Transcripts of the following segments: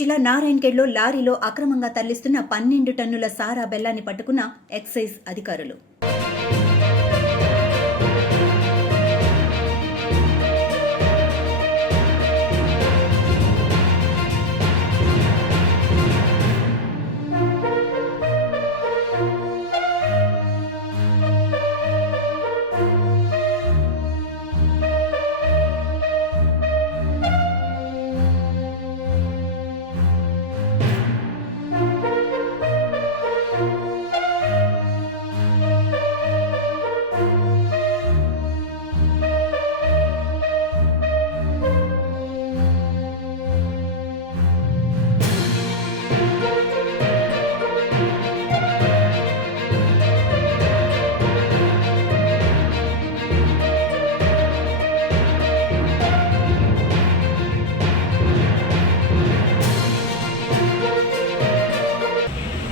జిల్లా నారాయణఖేడ్లో లారీలో అక్రమంగా తరలిస్తున్న 12 టన్నుల సారా బెల్లాన్ని పట్టుకున్న ఎక్సైజ్ అధికారులు.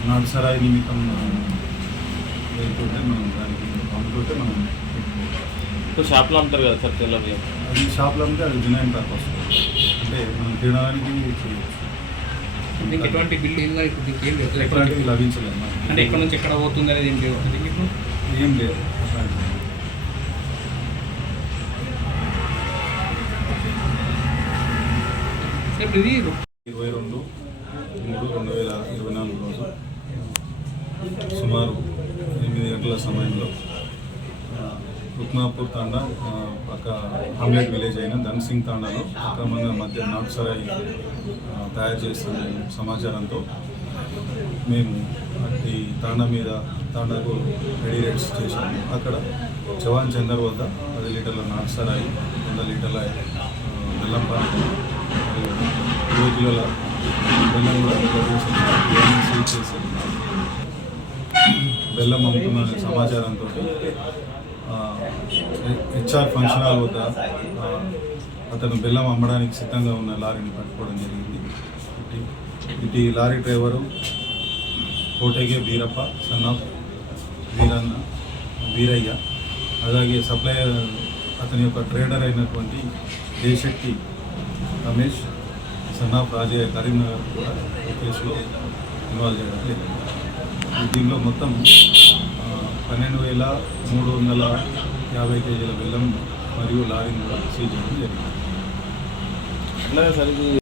నాటుసరాయి నిమిత్తం లేకపోతే మనం దానికి పంపుతుంటే మనం షాప్లో అమ్ముతారు కదా సార్ తెల్లవి, అది షాప్లో అమ్మితే అది జునైన్ పర్పస్ అంటే మనం తినడానికి చేయవచ్చు. ఎటువంటి బిల్లు ఎట్లాంటివి లభించలేదు అంటే ఎక్కడ నుంచి ఎక్కడ పోతుంది అనేది ఏం లేదు ఏం లేదు. ఇది 22/3/2024 రోజు సుమారు 8 గంటల సమయంలో రుక్నాపూర్ తాండా పక్క హమ్లెట్ విలేజ్ అయిన ధన్సింగ్ తాండాలో అక్రమంగా మధ్య నాటుసరాయి తయారు చేస్తున్న సమాచారంతో మేము ఈ తాండాకు రెడీ రేట్స్ చేశాము. అక్కడ జవాన్ చందర్ వద్ద 10 లీటర్ల నాటుసరాయి, 100 లీటర్ల బెల్లం పాలు, 20 కిలోల బెల్లం కూడా సీల్ చేసి బెల్లం అమ్ముతున్న సమాచారంతో హెచ్ఆర్ ఫంక్షన్ హాల్ వద్ద అతను బెల్లం అమ్మడానికి సిద్ధంగా ఉన్న లారీని పట్టుకోవడం జరిగింది. ఇటు lorry driver Kotage Veerappa, son of Veerayya, అలాగే సప్లయర్ అతని యొక్క ట్రేడర్ అయినటువంటి జయశక్తి రమేష్, సన్ ఆఫ్ రాజయ్య కరీంనగర్ కూడా ఈ కేసులో ఇన్వాల్వ్ చేయడం జరిగింది. దీనిలో మొత్తం 12,350 కేజీల బెల్లం మరియు లారీని కూడా సీజ్ చేయడం జరిగింది.